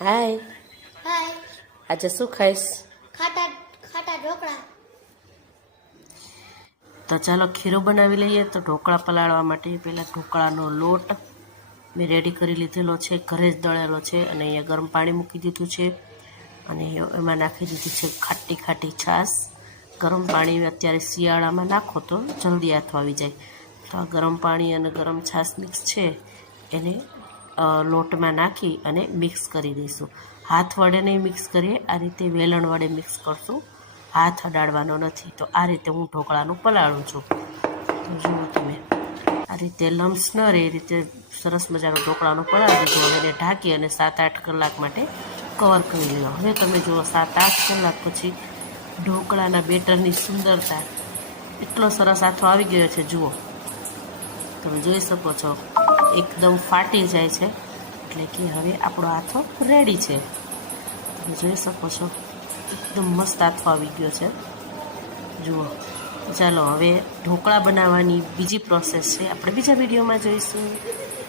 હાય, હાય. આજે શું ખાઈશ? ખાટા ખાટા ઢોકળા. તો ચાલો ખીરો બનાવી લઈએ. તો ઢોકળા પલાળવા માટે પહેલાં ઢોકળાનો લોટ મેં રેડી કરી લીધેલો છે, ઘરે જ દળેલો છે. અને અહીંયા ગરમ પાણી મૂકી દીધું છે અને એમાં નાખી દીધી છે ખાટી ખાટી છાશ. ગરમ પાણી અત્યારે શિયાળામાં નાખો તો જલ્દી હાથો આવી જાય. તો આ ગરમ પાણી અને ગરમ છાશ મિક્સ છે એને લોટમાં નાખી અને મિક્સ કરી દઈશું. હાથ વડે નહીં મિક્સ કરીએ, આ રીતે વેલણ વડે મિક્સ કરશું, હાથ અડાડવાનો નથી. તો આ રીતે હું ઢોકળાનું પલાળું છું. તો જુઓ તમે, આ રીતે લમ્સ ન રહે એ રીતે સરસ મજાનો ઢોકળાનો પલાળી દીધો. એને ઢાંકી અને 7-8 કલાક માટે કવર કરી લો. હવે તમે જુઓ 7-8 કલાક પછી ઢોકળાના બેટરની સુંદરતા એટલો સરસ આથો આવી ગયો છે. જુઓ, તમે જોઈ શકો છો, એકદમ ફાટી જાય છે. એટલે કે હવે આપણો આથો રેડી છે. તમે જોઈ શકો છો, એકદમ મસ્ત આથો આવી ગયો છે. જુઓ, ચાલો હવે ઢોકળા બનાવવાની બીજી પ્રોસેસ છે, આપણે બીજા વિડીયોમાં જોઈશું.